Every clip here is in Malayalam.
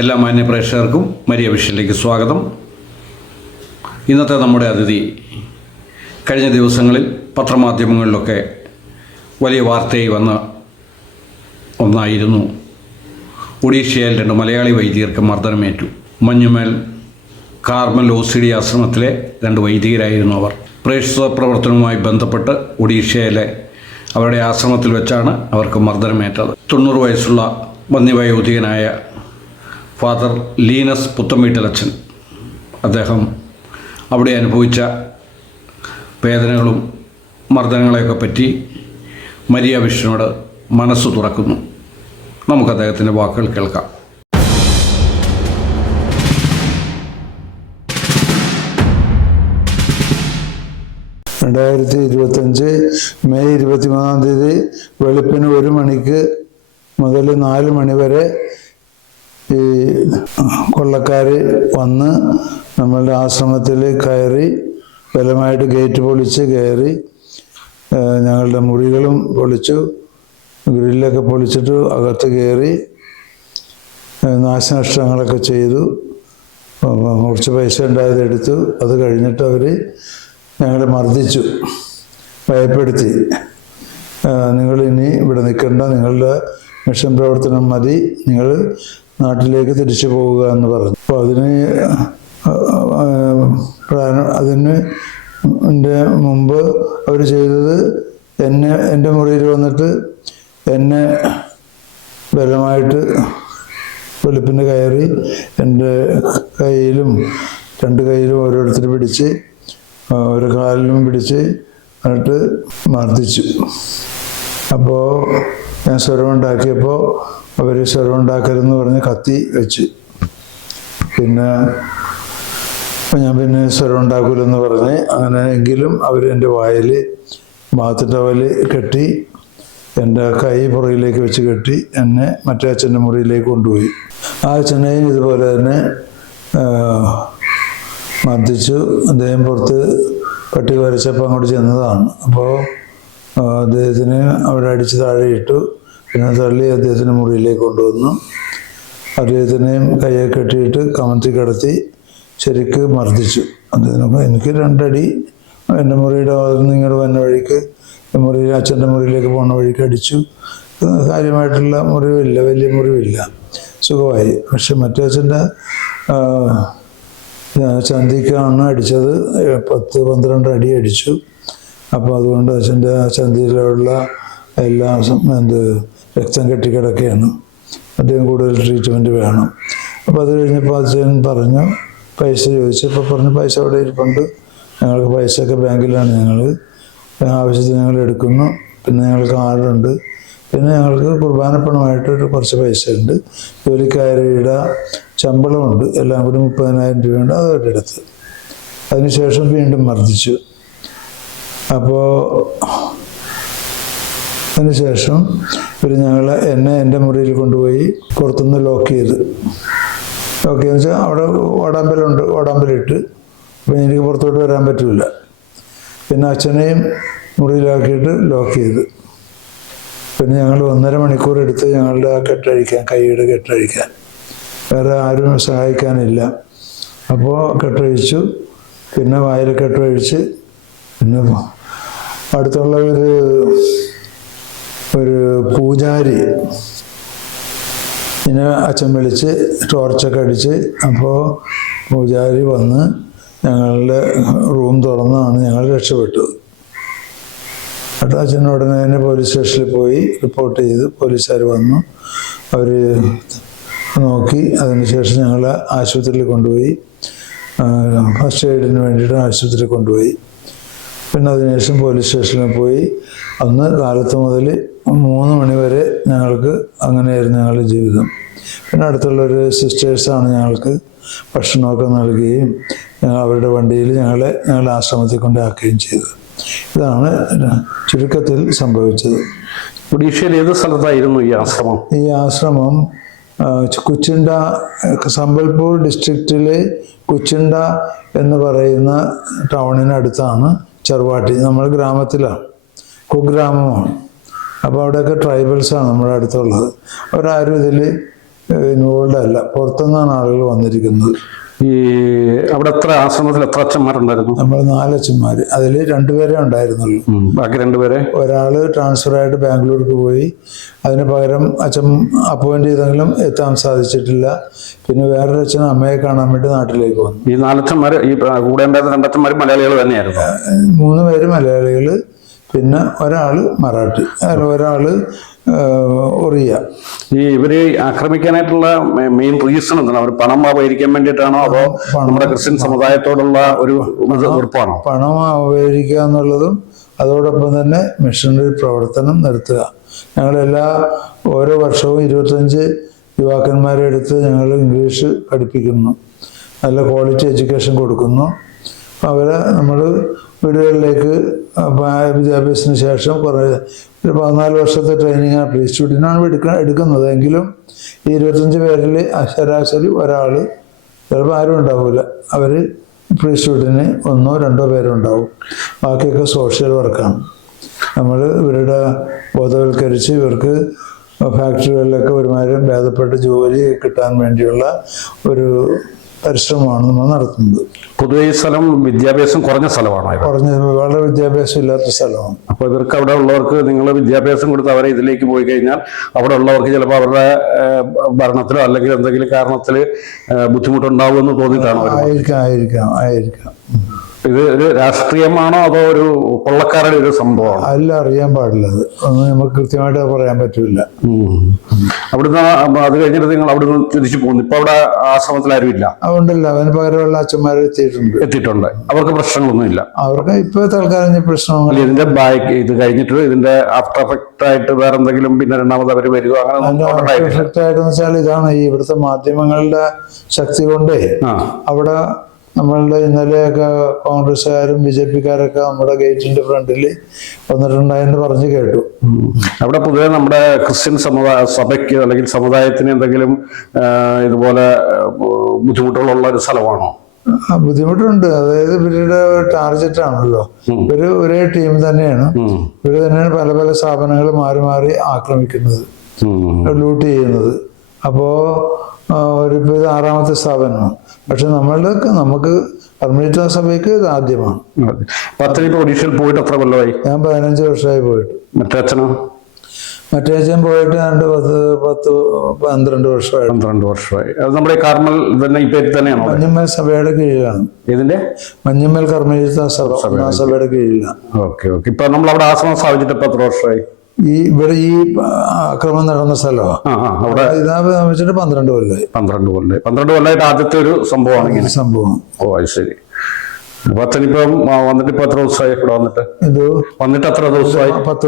എല്ലാ മാന്യ പ്രേക്ഷകർക്കും മരിയ വിഷനിലേക്ക് സ്വാഗതം. ഇന്നത്തെ നമ്മുടെ അതിഥി കഴിഞ്ഞ ദിവസങ്ങളിൽ പത്രമാധ്യമങ്ങളിലൊക്കെ വലിയ വാർത്തയായി വന്ന ഒന്നായിരുന്നു. ഒഡീഷയിൽ 2 മലയാളി വൈദികർക്ക് മർദ്ദനമേറ്റു. മഞ്ഞുമേൽ കാർമൽ OCD ആശ്രമത്തിലെ 2 വൈദികരായിരുന്നു അവർ. പ്രേക്ഷിത പ്രവർത്തനവുമായി ബന്ധപ്പെട്ട് ഒഡീഷയിലെ അവരുടെ ആശ്രമത്തിൽ വെച്ചാണ് അവർക്ക് മർദ്ദനമേറ്റത്. 90 വയസ്സുള്ള വന്യവയോധികനായ ഫാദർ ലീനസ് പുത്തംവീട്ടിലച്ചൻ, അദ്ദേഹം അവിടെ അനുഭവിച്ച വേദനകളും മർദ്ദനങ്ങളെയൊക്കെ പറ്റി മരിയ വിഷനോട് മനസ്സ് തുറക്കുന്നു. നമുക്ക് അദ്ദേഹത്തിൻ്റെ വാക്കുകൾ കേൾക്കാം. മെയ് 23 വെളുപ്പിന് 1 മണിക്ക് മുതൽ 4 മണി വരെ ഈ കൊള്ളക്കാർ വന്ന് നമ്മളുടെ ആശ്രമത്തിൽ കയറി ബലമായിട്ട് ഗേറ്റ് പൊളിച്ച് കയറി ഞങ്ങളുടെ മുറികളും പൊളിച്ചു, ഗ്രില്ലൊക്കെ പൊളിച്ചിട്ട് അകത്ത് കയറി നാശനഷ്ടങ്ങളൊക്കെ ചെയ്തു. കുറച്ച് പൈസ ഉണ്ടായത് എടുത്തു. അത് കഴിഞ്ഞിട്ട് അവർ ഞങ്ങളെ മർദ്ദിച്ചു, ഭയപ്പെടുത്തി. നിങ്ങൾ ഇനി ഇവിടെ നിൽക്കണ്ട, നിങ്ങളുടെ മിഷൻ പ്രവർത്തനം മതി, നിങ്ങൾ നാട്ടിലേക്ക് തിരിച്ചു പോവുക എന്ന് പറഞ്ഞു. അപ്പോൾ അതിന് മുമ്പ് അവർ ചെയ്തത് എൻ്റെ മുറിയിൽ വന്നിട്ട് എന്നെ ബലമായിട്ട് വെളുപ്പിന് കയറി എൻ്റെ കയ്യിലും 2 കയ്യിലും ഓരോരുത്തർ പിടിച്ച് ഒരു കാലിലും പിടിച്ച് എന്നിട്ട് മർദ്ദിച്ചു. അപ്പോൾ ഞാൻ സ്വരമുണ്ടാക്കിയപ്പോൾ അവർ സ്വരമുണ്ടാക്കരുതെന്ന് പറഞ്ഞ് കത്തി വെച്ച്. പിന്നെ ഞാൻ സ്വരമുണ്ടാക്കൂലെന്ന് പറഞ്ഞ് അങ്ങനെ എങ്കിലും അവർ എൻ്റെ വായിൽ ബാത്ത് ടവൽ കെട്ടി എൻ്റെ കൈ പുറകിലേക്ക് വെച്ച് കെട്ടി എന്നെ മറ്റേ അച്ഛൻ്റെ മുറിയിലേക്ക് കൊണ്ടുപോയി. ആ അച്ഛനെയും ഇതുപോലെ തന്നെ മർദ്ദിച്ചു. അദ്ദേഹം പുറത്ത് പട്ടി വരച്ചപ്പോൾ അങ്ങോട്ട് ചെന്നതാണ്. അപ്പോൾ അദ്ദേഹത്തിന് അവിടെ അടിച്ച് താഴെയിട്ടു. പിന്നെ തള്ളി അദ്ദേഹത്തിൻ്റെ മുറിയിലേക്ക് കൊണ്ടുവന്നു. അദ്ദേഹത്തിനെയും കയ്യെ കെട്ടിയിട്ട് കമഴ്ത്തി കിടത്തി ശരിക്ക് മർദ്ദിച്ചു. അദ്ദേഹം എനിക്ക് 2 അടി എൻ്റെ മുറിയുടെ ഭാഗത്തുനിന്ന് ഇങ്ങോട്ട് വന്ന വഴിക്ക് അച്ഛൻ്റെ മുറിയിലേക്ക് പോകുന്ന വഴിക്ക് അടിച്ചു. കാര്യമായിട്ടുള്ള മുറിവില്ല, വലിയ മുറിവില്ല, സുഖമായി. പക്ഷെ മറ്റേ അച്ഛൻ്റെ ചന്തിക്കാണ് അടിച്ചത്. 10-12 അടി അടിച്ചു. അപ്പോൾ അതുകൊണ്ട് അച്ഛൻ്റെ ചന്തിയിലുള്ള എല്ലാം രക്തം കെട്ടിക്കിടക്കുകയാണ്. അദ്ദേഹം കൂടുതൽ ട്രീറ്റ്മെൻറ്റ് വേണം. അപ്പോൾ അത് കഴിഞ്ഞപ്പോൾ അച്ഛൻ പറഞ്ഞു, പൈസ ചോദിച്ചപ്പോൾ പറഞ്ഞു പൈസ അവിടെ ഇരിപ്പുണ്ട്, ഞങ്ങൾക്ക് പൈസയൊക്കെ ബാങ്കിലാണ്, ഞങ്ങൾ ആവശ്യത്തിന് ഞങ്ങൾ എടുക്കുന്നു, പിന്നെ ഞങ്ങൾക്ക് കാർഡുണ്ട്, പിന്നെ ഞങ്ങൾക്ക് കുർബാനപ്പണമായിട്ട് കുറച്ച് പൈസ ഉണ്ട്, ജോലിക്കാരുടെ ശമ്പളമുണ്ട്, എല്ലാം കൂടി 30,000 രൂപയുണ്ട്, അതവരുടെ അടുത്ത്. അതിനുശേഷം വീണ്ടും മർദ്ദിച്ചു. അപ്പോൾ അതിനുശേഷം ഇവർ എന്നെ എൻ്റെ മുറിയിൽ കൊണ്ടുപോയി പുറത്തുനിന്ന് ലോക്ക് ചെയ്ത്. ലോക്ക് ചെയ്തെന്ന് വെച്ചാൽ അവിടെ ഓടാമ്പലിട്ട്. അപ്പം എനിക്ക് പുറത്തോട്ട് വരാൻ പറ്റില്ല. പിന്നെ അച്ഛനെയും മുറിയിലാക്കിയിട്ട് ലോക്ക് ചെയ്ത്. പിന്നെ ഞങ്ങൾ 1.5 മണിക്കൂർ എടുത്ത് ഞങ്ങളുടെ ആ കെട്ടഴിക്കാൻ, കൈയുടെ കെട്ടഴിക്കാൻ. വേറെ ആരും സഹായിക്കാനില്ല. അപ്പോൾ കെട്ടഴിച്ചു. പിന്നെ വായിൽ കെട്ടഴിച്ച് പിന്നെ അടുത്തുള്ള ഒരു പൂജാരി ഇങ്ങനെ അച്ഛൻ വിളിച്ച് ടോർച്ചൊക്കെ അടിച്ച്. അപ്പോൾ പൂജാരി വന്ന് ഞങ്ങളുടെ റൂം തുറന്നാണ് ഞങ്ങൾ രക്ഷപ്പെട്ടത്. എന്നിട്ട് അച്ഛൻ ഉടനെ തന്നെ പോലീസ് സ്റ്റേഷനിൽ പോയി റിപ്പോർട്ട് ചെയ്ത് പോലീസുകാർ വന്നു. അവർ നോക്കി. അതിനുശേഷം ഞങ്ങൾ ആശുപത്രിയിൽ കൊണ്ടുപോയി, ഫസ്റ്റ് എയ്ഡിന് വേണ്ടിയിട്ട് ആശുപത്രിയിൽ കൊണ്ടുപോയി. പിന്നെ അതിനുശേഷം പോലീസ് സ്റ്റേഷനിൽ പോയി. അന്ന് കാലത്ത് മുതൽ 3 മണി വരെ ഞങ്ങൾക്ക് അങ്ങനെയായിരുന്നു ഞങ്ങളുടെ ജീവിതം. പിന്നെ അടുത്തുള്ളൊരു സിസ്റ്റേഴ്സാണ് ഞങ്ങൾക്ക് ഭക്ഷണമൊക്കെ നൽകുകയും അവരുടെ വണ്ടിയിൽ ഞങ്ങളെ ആശ്രമത്തിൽ കൊണ്ടാക്കുകയും ചെയ്തത്. ഇതാണ് ചുരുക്കത്തിൽ സംഭവിച്ചത്. ഒഡീഷയിൽ ഏത് സ്ഥലത്തായിരുന്നു ഈ ആശ്രമം? ഈ ആശ്രമം കുച്ചിണ്ട, സംബൽപൂർ ഡിസ്ട്രിക്റ്റിലെ കുച്ചിണ്ട എന്ന് പറയുന്ന ടൗണിനടുത്താണ് ചെറുവാട്ടി. നമ്മൾ ഗ്രാമത്തിലാണ്, കുഗ്രാമമാണ്. അപ്പോൾ അവിടെയൊക്കെ ട്രൈബൽസാണ് നമ്മുടെ അടുത്തുള്ളത്. അവരാരും ഇതിൽ ഇൻവോൾവ് അല്ല, പുറത്തുനിന്നാണ് ആളുകൾ വന്നിരിക്കുന്നത്. ഈ അവിടെ എത്ര ആശ്രമത്തിൽ എത്ര അച്ഛന്മാരുണ്ടായിരുന്നു? നമ്മൾ 4 അച്ഛന്മാർ, അതിൽ 2 പേരെ ഉണ്ടായിരുന്നുള്ളൂ. ബാക്കി 2 പേരെ ഒരാൾ ട്രാൻസ്ഫറായിട്ട് ബാംഗ്ലൂർക്ക് പോയി, അതിന് പകരം അച്ഛൻ അപ്പോയിന്റ് ചെയ്തെങ്കിലും എത്താൻ സാധിച്ചിട്ടില്ല. പിന്നെ വേറൊരു അച്ഛൻ അമ്മയെ കാണാൻ വേണ്ടി നാട്ടിലേക്ക് വന്നു. ഈ 4 അച്ഛന്മാർ, ഈ കൂടെ ഉണ്ടായിരുന്ന 2 അച്ഛന്മാർ മലയാളികൾ തന്നെയായിരുന്നു? 3 പേര് മലയാളികൾ, പിന്നെ ഒരാൾ മറാഠി, ഒരാൾ ഒറിയ. ഈ ഇവര് ആക്രമിക്കാനായിട്ടുള്ള മെയിൻ റീസൺ എന്താണ്? അവർ പണം അപഹരിക്കാൻ വേണ്ടിയിട്ടാണോ, അതോ നമ്മുടെ ക്രിസ്ത്യൻ സമുദായത്തോടുള്ള ഒരു വെറുപ്പാണോ? പണം അപഹരിക്കുക എന്നുള്ളതും അതോടൊപ്പം തന്നെ മിഷണറി പ്രവർത്തനം നിർത്തുക. ഓരോ വർഷവും 25 യുവാക്കന്മാരെ എടുത്ത് ഞങ്ങൾ ഇംഗ്ലീഷ് പഠിപ്പിക്കുന്നു, നല്ല ക്വാളിറ്റി എഡ്യൂക്കേഷൻ കൊടുക്കുന്നു. അവരെ നമ്മൾ വീടുകളിലേക്ക് വിദ്യാഭ്യാസത്തിന് ശേഷം ഒരു 14 വർഷത്തെ ട്രെയിനിങ് പ്രീ സ്റ്റുഡൻ്റാണ് എടുക്കുന്നത്. എങ്കിലും ഈ 25 പേരിൽ ശരാശരി ഒരാൾ, ചിലപ്പോൾ ആരും ഉണ്ടാവില്ല, അവർ പ്രീ സ്റ്റുഡൻറ്റിന് 1 or 2 പേരും ഉണ്ടാവും. ബാക്കിയൊക്കെ സോഷ്യൽ വർക്കാണ്. നമ്മൾ ഇവരുടെ ബോധവൽക്കരിച്ച് ഇവർക്ക് ഫാക്ടറികളിലൊക്കെ ഒരുമാതിരി ഭേദപ്പെട്ട ജോലി കിട്ടാൻ വേണ്ടിയുള്ള ഒരു പരിശ്രമമാണ് നമ്മൾ നടത്തുന്നത്. പൊതുവെ ഈ സ്ഥലം വിദ്യാഭ്യാസം കുറഞ്ഞ സ്ഥലമാണോ? വളരെ വിദ്യാഭ്യാസം ഇല്ലാത്ത സ്ഥലമാണ്. അപ്പോൾ ഇവർക്ക് അവിടെ ഉള്ളവർക്ക് നിങ്ങൾ വിദ്യാഭ്യാസം കൊടുത്ത് അവരെ ഇതിലേക്ക് പോയി കഴിഞ്ഞാൽ അവിടെ ഉള്ളവർക്ക് ചിലപ്പോൾ അവരുടെ ഭരണത്തിലോ അല്ലെങ്കിൽ എന്തെങ്കിലും കാരണത്തിൽ ബുദ്ധിമുട്ടുണ്ടാവുമെന്ന് തോന്നിയിട്ടാണോ? ആയിരിക്കാം. ഇത് ഒരു രാഷ്ട്രീയമാണോ അതോ ഒരു കൊള്ളക്കാരുടെ ഒരു സംഭവമാണോ? അല്ല, അറിയാൻ പാടില്ല. അത് ഒന്നും നമുക്ക് കൃത്യമായിട്ട് പറയാൻ പറ്റില്ല. അവിടുന്ന് അത് കഴിഞ്ഞിട്ട് നിങ്ങൾ അവിടുന്ന് തിരിച്ചു പോകുന്നു. ഇപ്പൊ അവിടെ ആശ്രമത്തിൽ ആരും ഇല്ല? അതുകൊണ്ടല്ല, അതിന് പകരമുള്ള അച്ഛന്മാർ എത്തിയിട്ടുണ്ട്. അവർക്ക് പ്രശ്നങ്ങളൊന്നും ഇല്ല? അവർക്ക് ഇപ്പൊ തൽക്കാലം പ്രശ്നങ്ങൾ. ഇതിന്റെ ബാക്ക് ഇത് കഴിഞ്ഞിട്ട് ഇതിന്റെ ആഫ്റ്റർ എഫക്റ്റ് ആയിട്ട് വേറെ എന്തെങ്കിലും പിന്നെ രണ്ടാമത് അവർ വരിക അങ്ങനെ എഫക്റ്റ് ആയിട്ടെന്ന് വെച്ചാൽ ഇതാണ്, ഈ ഇവിടുത്തെ മാധ്യമങ്ങളുടെ ശക്തി കൊണ്ടേ അവിടെ നമ്മളുടെ ഇന്നലെയൊക്കെ കോൺഗ്രസ്സുകാരും BJP-ക്കാരൊക്കെ നമ്മുടെ ഗേറ്റിന്റെ ഫ്രണ്ടിൽ വന്നിട്ടുണ്ടായെന്ന് പറഞ്ഞു കേട്ടു. അവിടെ പൊതുവെ നമ്മുടെ ക്രിസ്ത്യൻ സഭയ്ക്ക് അല്ലെങ്കിൽ സമുദായത്തിന് എന്തെങ്കിലും ഇതുപോലെ ബുദ്ധിമുട്ടുകളുള്ള ഒരു സ്ഥലമാണോ? ബുദ്ധിമുട്ടുണ്ട്. അതായത് ഇവരുടെ ടാർഗറ്റ് ആണല്ലോ, ഇവര് ഒരേ ടീം തന്നെയാണ്. ഇവര് തന്നെയാണ് പല പല സ്ഥാപനങ്ങൾ മാറി മാറി ആക്രമിക്കുന്നത്, ലൂട്ട് ചെയ്യുന്നത്. അപ്പോ ഇത് 6ാമത്തെ സ്ഥാപനമാണ്. പക്ഷെ നമുക്ക് കർമ്മലീത്ത സഭയ്ക്ക് ഇത് ആദ്യമാണ്. ഒഡീഷയിൽ പോയിട്ട് എത്ര കൊല്ലമായി? ഞാൻ 15 വർഷമായി പോയിട്ട്. മറ്റേ അച്ഛനോ? മറ്റേ അച്ഛൻ പോയിട്ട് 12 വർഷമായി. 12 വർഷമായി. അത് നമ്മുടെ കാർമൽ തന്നെ ഈ പേര് തന്നെയാണോ? മഞ്ഞമ്മൽ സഭയുടെ കീഴിലാണ്. ഇതിന്റെ മഞ്ഞമ്മൽ കർമ്മലീത്ത സഭയുടെ കീഴിലാണ്. ഓക്കെ. ഇപ്പൊ നമ്മൾ അവിടെ ആശ്രമം സ്ഥാപിച്ചിട്ട് ഇപ്പൊ എത്ര വർഷമായി? ഇവിടെ ഈ ആക്രമണം നടന്ന സ്ഥലമാണ്. അവിടെ ഇതാ വെച്ചിട്ട് 12 കൊല്ലമായി. 12 കൊല്ലമായിട്ട് ആദ്യത്തെ ഒരു സംഭവമാണ് ഇങ്ങനെ സംഭവം. ഓ, അത് ശരി. അച്ഛനിപ്പം വന്നിട്ട് ഇപ്പൊ എത്ര ദിവസമായി ഇവിടെ വന്നിട്ട് എത്ര ദിവസമായി? 10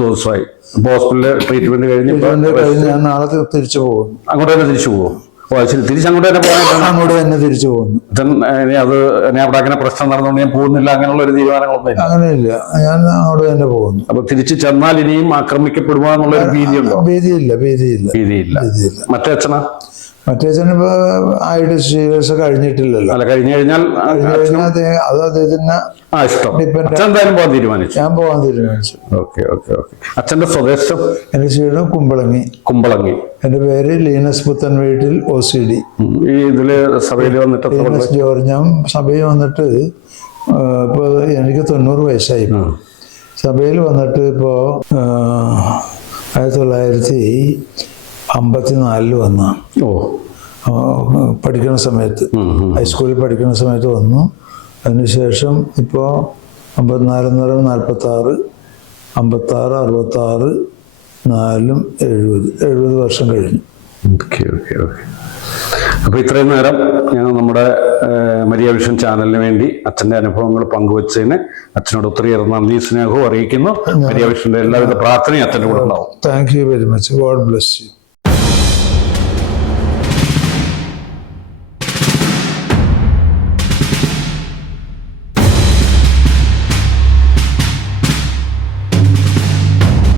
ദിവസമായി. ഹോസ്പിറ്റലില് ട്രീറ്റ്മെന്റ് കഴിഞ്ഞ് ഞാൻ നാളെ തിരിച്ചു പോകും. അങ്ങോട്ട് തന്നെ തിരിച്ചു പോകും? ഓ, ശരി. തിരിച്ചങ്ങോട്ട് തന്നെ പോകാനായിട്ടാണ്? അങ്ങോട്ട് തന്നെ തിരിച്ചു പോകുന്നു. അത് അവിടെ അങ്ങനെ പ്രശ്നം നടന്നുകൊണ്ട് ഞാൻ പോകുന്നില്ല അങ്ങനെയുള്ള ഒരു തീരുമാനങ്ങളൊന്നും? അങ്ങനെയില്ല, ഞാൻ അങ്ങോട്ട് തന്നെ പോകുന്നു. അപ്പൊ തിരിച്ച് ചെന്നാൽ ഇനിയും ആക്രമിക്കപ്പെടുക എന്നുള്ള ഒരു ഭീതിയുണ്ടോ? ഭീതിയില്ല. മറ്റേ അച്ഛനാ? മറ്റേ അച്ഛനിപ്പോ ആയിട്ട് സീരിയസ് കഴിഞ്ഞിട്ടില്ലല്ലോ. അല്ല, കഴിഞ്ഞു കഴിഞ്ഞാൽ അത് അദ്ദേഹത്തിന് എന്തായാലും പോകാൻ തീരുമാനിച്ചു. ഞാൻ പോകാൻ തീരുമാനിച്ചു. ഓക്കെ. അച്ഛന്റെ സ്വദേശം? എന്റെ വീട് കുമ്പളങ്ങി. എന്റെ പേര് ലീനസ് പുത്തൻ വീട്ടിൽ OCD. ഈ ഇതില് സഭയിൽ വന്നിട്ട് ജോർജ്. ഞാൻ സഭയിൽ വന്നിട്ട് ഇപ്പൊ എനിക്ക് 90 വയസ്സായി. സഭയിൽ വന്നിട്ട് ഇപ്പോ 1954 വന്നാണ്. പഠിക്കുന്ന സമയത്ത്, ഹൈസ്കൂളിൽ പഠിക്കുന്ന സമയത്ത് വന്നു. അതിനുശേഷം ഇപ്പോൾ 54 46 66 4 70 വർഷം കഴിഞ്ഞു. ഓക്കെ. അപ്പോൾ ഇത്രയും നേരം ഞങ്ങൾ നമ്മുടെ മരിയ വിഷൻ ചാനലിന് വേണ്ടി അച്ഛൻ്റെ അനുഭവങ്ങൾ പങ്കുവച്ചതിന് അച്ഛനോട് ഒത്തിരിയേറെ നന്ദി സ്നേഹവും അറിയിക്കുന്നു. മരിയ വിഷന്റെ എല്ലാവിധ പ്രാർത്ഥനയും അച്ഛൻ്റെ കൂടെ ഉണ്ടാവും. Thank you very much. God bless you.